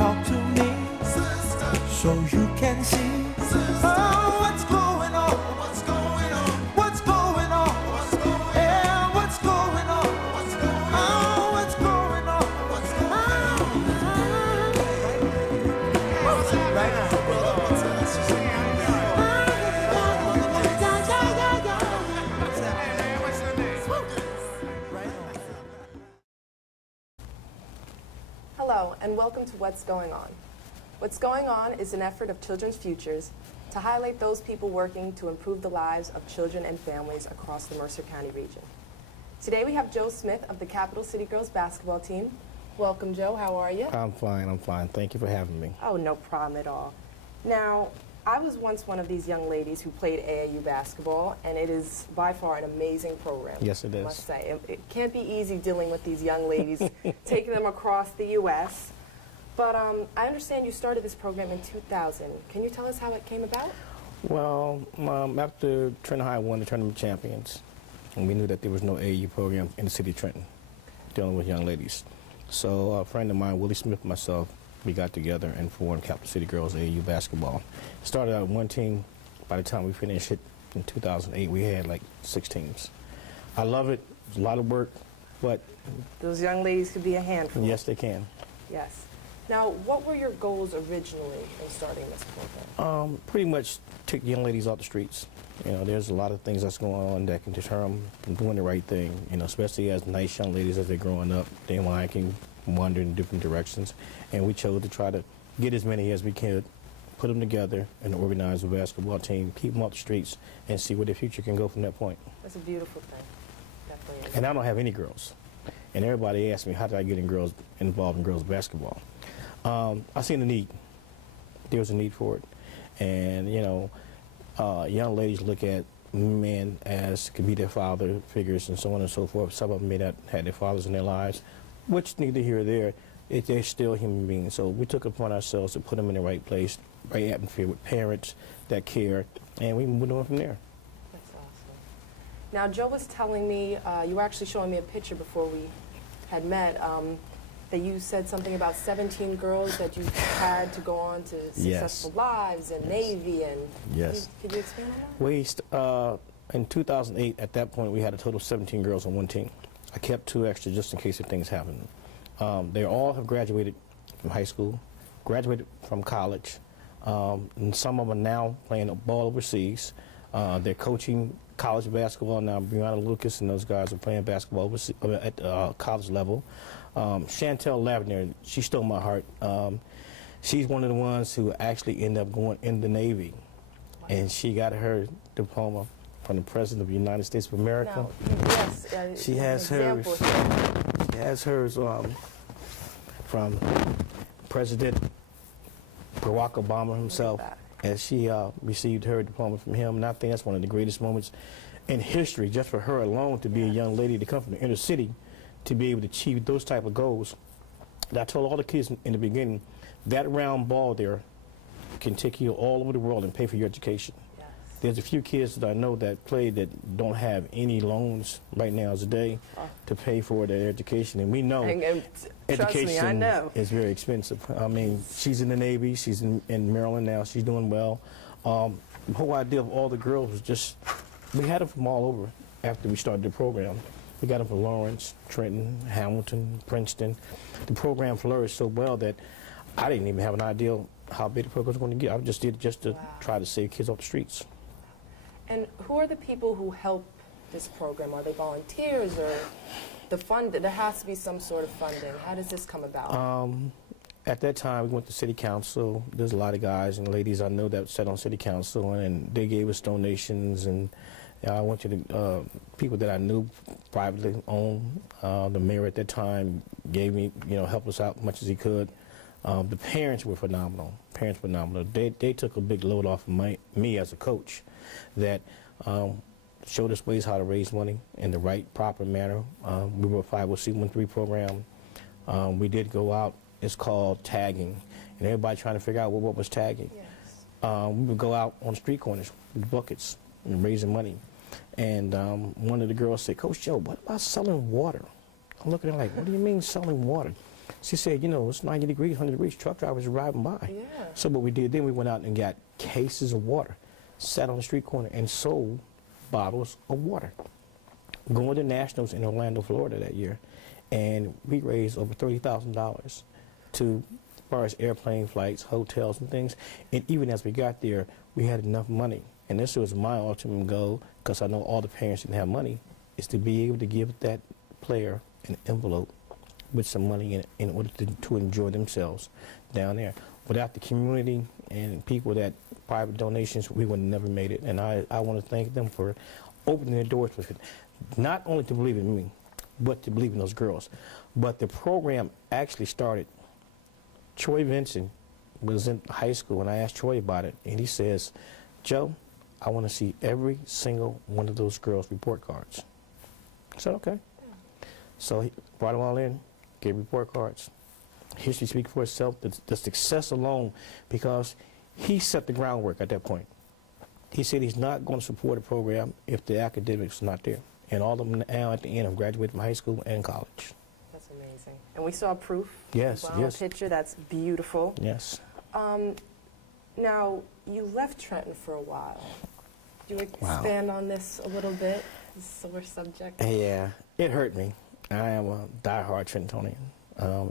talk to me so you can see oh, what's going on, what's going on, what's going on, what's going on, yeah, what's going on, what's going on, oh, what's going on, what's going on, right now. Hello, and welcome to What's Going On. What's Going On is an effort of Children's Futures to highlight those people working to improve the lives of children and families across the Mercer County region. Today we have Joe Smith of the Capital City Girls basketball team. Welcome, Joe. How are you? I'm fine. Thank you for having me. Oh, no problem at all. Now, I was once one of these young ladies who played AAU basketball, and it is by far an amazing program. Yes, it is. I must say. It can't be easy dealing with these young ladies, taking them across the U.S. But I understand you started this program in 2000. Can you tell us how it came about? Well, after Trenton High won the Tournament Champions, and we knew that there was no AAU program in the city of Trenton dealing with young ladies. So a friend of mine, Willie Smith, and myself, we got together and formed Capital City Girls AAU basketball. Started out with one team. By the time we finished it in 2008, we had like 6 teams. I love it. It's a lot of work, but those young ladies could be a handful. yes, they can. Yes. Now, what were your goals originally in starting this program? Pretty much take young ladies off the streets. You know, there's a lot of things that's going on that can deter them from doing the right thing. You know, especially as nice young ladies as they're growing up, they can wander in different directions, and we chose to try to get as many as we could, put them together and organize a basketball team, keep them off the streets, and see where their future can go from that point. That's a beautiful thing. Definitely is. And I don't have any girls, and everybody asks me, how did I get involved in girls basketball? I seen the need. There was a need for it, and you know, young ladies look at men as could be their father figures and so on and so forth. Some of them may not have their fathers in their lives, which neither here or there. They're still human beings. So we took it upon ourselves to put them in the right place, right atmosphere with parents that care, and we moved on from there. That's awesome. Now, Joe was telling me, you were actually showing me a picture before we had met, that you said something about 17 girls that you had to go on to successful lives and Navy and. Yes. Could you expand on that? In 2008, at that point, we had a total of 17 girls on one team. I kept 2 extra just in case if things happened. They all have graduated from high school, graduated from college, and some of them are now playing ball overseas. They're coaching college basketball now. Brianna Lucas and those guys are playing basketball overseas, at college level. Chantel Lavender, she stole my heart. She's one of the ones who actually ended up going in the Navy, and she got her diploma from the President of the United States of America. Now, yes, she has hers. She has hers from President Barack Obama himself, and she received her diploma from him. And I think that's one of the greatest moments in history, just for her alone, to be a young lady to come from the inner city, to be able to achieve those type of goals. And I told all the kids in the beginning, that round ball there can take you all over the world and pay for your education. Yes. There's a few kids that I know that play that don't have any loans right now as a day to pay for their education, and we know education is very expensive. I mean, she's in the Navy, she's in Maryland now, she's doing well. The whole idea of all the girls was just, we had them from all over after we started the program. We got them from Lawrence, Trenton, Hamilton, Princeton. The program flourished so well that I didn't even have an idea how big the program was going to get. I just did it just to try to save kids off the streets. And who are the people who help this program? Are they volunteers or the fund? There has to be some sort of funding. How does this come about? At that time, we went to City Council. There's a lot of guys and ladies I know that sat on City Council, and they gave us donations. And I went to the people that I knew privately owned. The mayor at that time gave me, helped us out as much as he could. The parents were phenomenal. They took a big load off of me as a coach that showed us ways how to raise money in the right, proper manner. We were a 501c13 program. We did go out. It's called tagging, and everybody trying to figure out what was tagging. Yes. We would go out on street corners with buckets and raising money. And one of the girls said, "Coach Joe, what about selling water?" I'm looking at her like, "What do you mean selling water?" She said, you know, it's 90 degrees, 100 degrees, truck drivers are driving by. Yeah. So what we did then, we went out and got cases of water, sat on the street corner and sold bottles of water. Going to nationals in Orlando, Florida that year, and we raised over $30,000 to, as far as airplane flights, hotels and things. And even as we got there, we had enough money. And this was my ultimate goal, because I know all the parents didn't have money, is to be able to give that player an envelope with some money in order to enjoy themselves down there. Without the community and people that private donations, we would have never made it. And I want to thank them for opening their doors for it. Not only to believe in me, but to believe in those girls. But the program actually started. Troy Vincent was in high school, and I asked Troy about it, and he says, Joe, I want to see every single one of those girls' report cards. I said, okay. So he brought them all in, gave report cards. History speaks for itself, the success alone, because he set the groundwork at that point. He said he's not going to support a program if the academics are not there. And all of them now at the end have graduated from high school and college. That's amazing. And we saw proof. Yes, wow, yes. Picture that's beautiful. Yes. Now, you left Trenton for a while. Do you expand on this a little bit? This is a sore subject. Yeah, it hurt me. I am a diehard Trentonian.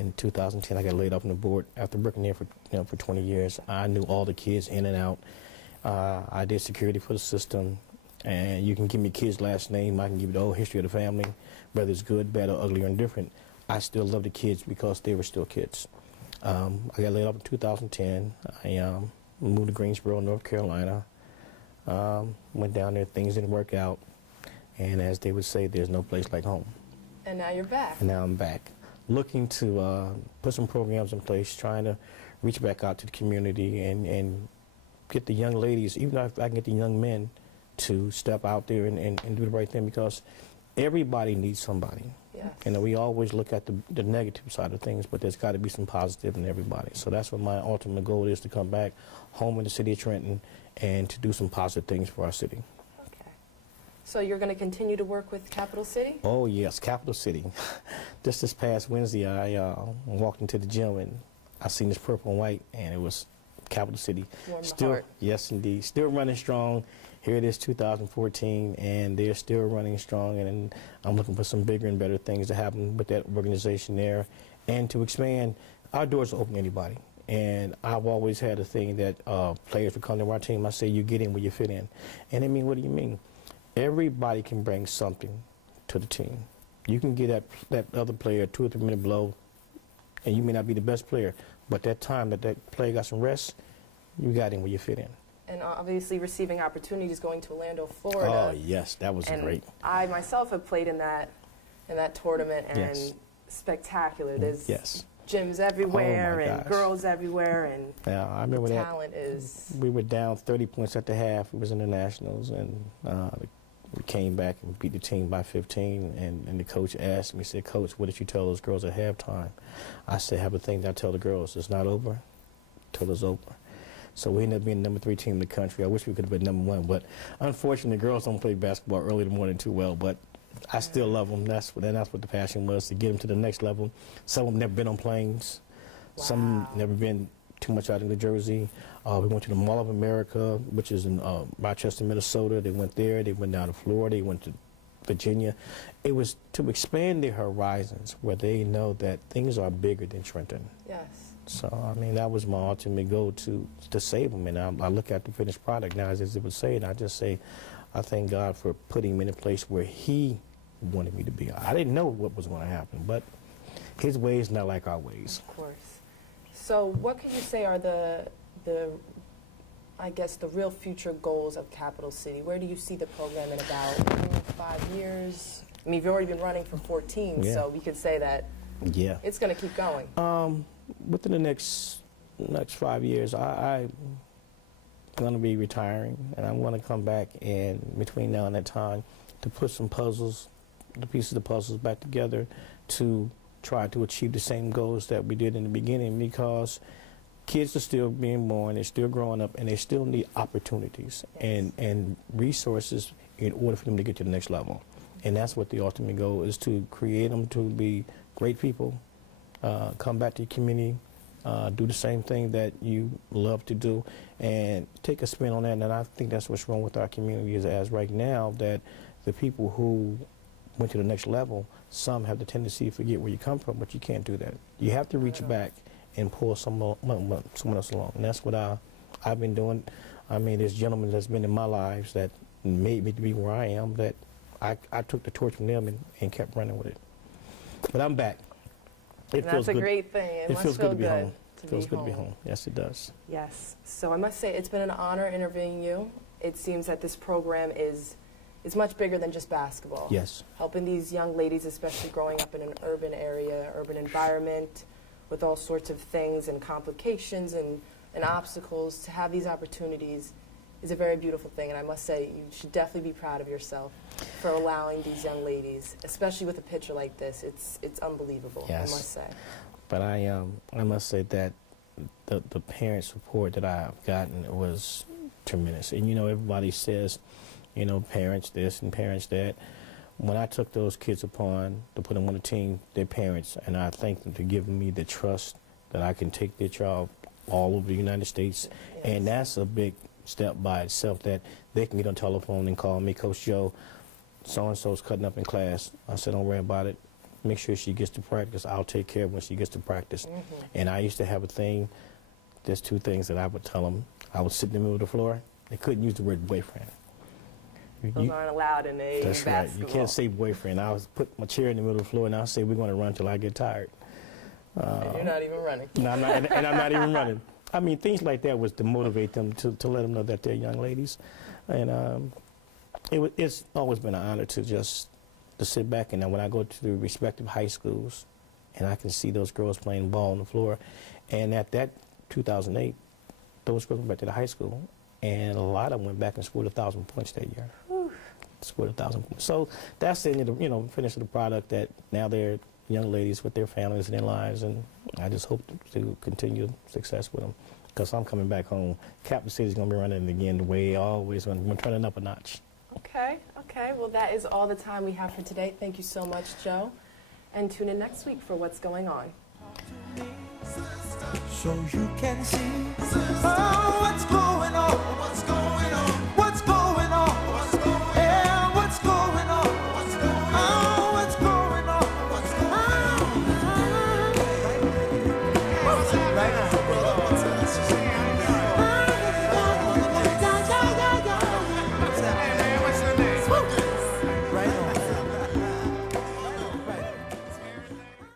In 2010, I got laid off on the board after working there for 20 years. I knew all the kids in and out. I did security for the system, and you can give me kids' last name. I can give you the whole history of the family, whether it's good, bad, or ugly, or indifferent. I still love the kids because they were still kids. I got laid off in 2010. I moved to Greensboro, North Carolina. Went down there, things didn't work out, and as they would say, there's no place like home. And now you're back. And now I'm back, looking to put some programs in place, trying to reach back out to the community and get the young ladies, even if I can get the young men, to step out there and do the right thing, because everybody needs somebody. Yes. And we always look at the negative side of things, but there's got to be some positive in everybody. So that's what my ultimate goal is, to come back home in the city of Trenton and to do some positive things for our city. Okay. So you're going to continue to work with Capital City? Oh, yes, Capital City. Just this past Wednesday, I walked into the gym and I seen this purple and white, and it was Capital City. Warmed the Still, heart. yes, indeed. Still running strong. Here it is, 2014, and they're still running strong, and I'm looking for some bigger and better things to happen with that organization there, and to expand. Our doors are open to anybody, and I've always had a thing that players would come to our team. I say, you get in where you fit in. And I mean, what do you mean? Everybody can bring something to the team. You can get that other player 2 or 3 minute blow, and you may not be the best player, but that time that player got some rest, you got in where you fit in. And obviously receiving opportunities, going to Orlando, Florida. Oh, yes, that was and great. I myself have played in that tournament, and Yes. spectacular. There's Yes. gyms everywhere, Oh, my and gosh. girls everywhere, and Yeah, I remember the that. talent is... We were down 30 points at the half. It was in the Nationals, and we came back and beat the team by 15. And the coach asked me, said, Coach, what did you tell those girls at halftime? I said, have a thing that I tell the girls. It's not over till it's over. So we ended up being the #3 team in the country. I wish we could have been #1, but unfortunately, the girls don't play basketball early in the morning too well. But I still love them. That's what the passion was, to get them to the next level. Some of them never been on planes. Some Wow. never been too much out of New Jersey. We went to the Mall of America, which is in Rochester, Minnesota. They went there. They went down to Florida. They went to Virginia. It was to expand their horizons, where they know that things are bigger than Trenton. Yes. So, I mean, that was my ultimate goal, to save them. And I look at the finished product now, as it would say, and I just say, I thank God for putting me in a place where He wanted me to be. I didn't know what was going to happen, but His ways not like our ways. Of course. So what could you say are the I guess, the real future goals of Capital City? Where do you see the program in about 5 years? I mean, you've already been running for 14, Yeah. so we could say that Yeah. it's going to keep going. Within the next 5 years, I'm going to be retiring, and I'm going to come back, and between now and that time, to put some puzzles, the pieces of the puzzles back together, to try to achieve the same goals that we did in the beginning, because kids are still being born, they're still growing up, and they still need opportunities and resources in order for them to get to the next level. And that's what the ultimate goal is, to create them to be great people, come back to your community, do the same thing that you love to do, and take a spin on that. And I think that's what's wrong with our community is as right now that the people who went to the next level, some have the tendency to forget where you come from, but you can't do that. You have to reach back and pull someone else along, and that's what I've been doing. I mean, there's gentlemen that's been in my lives that made me to be where I am, that I took the torch from them and kept running with it. But I'm back. It And feels that's a good. great thing. It must feels feel good to be home. to Feels be good to be home. Yes, it does. Yes. So I must say it's been an honor interviewing you. It seems that this program is much bigger than just basketball. Yes. Helping these young ladies, especially growing up in an urban area, urban environment, with all sorts of things and complications and obstacles, to have these opportunities is a very beautiful thing. And I must say, you should definitely be proud of yourself for allowing these young ladies, especially with a picture like this. It's unbelievable, Yes. I must say. But I must say that the parent support that I've gotten was tremendous. And you know, everybody says, you know, parents this and parents that. When I took those kids upon to put them on the team, their parents, and I thank them for giving me the trust that I can take their child all over the United States. Yes. And that's a big step by itself, that they can get on telephone and call me, Coach Joe, so-and-so's cutting up in class. I said, don't worry about it. Make sure she gets to practice. I'll take care of when she gets to practice. Mm-hmm. And I used to have a thing, there's two things that I would tell them. I would sit in the middle of the floor. They couldn't use the word boyfriend. Those aren't allowed in a That's basketball. right. You can't say boyfriend. I was put my chair in the middle of the floor, and I'll say, we're going to run till I get tired. And you're not even running. No, I'm not, and I'm not even running. I mean, things like that was to motivate them, to let them know that they're young ladies. And it's always been an honor to sit back, and then when I go to the respective high schools, and I can see those girls playing ball on the floor, and at that 2008, those girls went back to the high school, and a lot of them went back and scored 1,000 points that year. Whew. Scored 1,000 points. So that's the end of the, finish of the product, that now they're young ladies with their families and their lives, and I just hope to continue success with them, because I'm coming back home. Capital City's going to be running again the way always, when we're turning up a notch. Okay. Well, that is all the time we have for today. Thank you so much, Joe. And tune in next week for What's Going On. So you can see, oh, what's going on.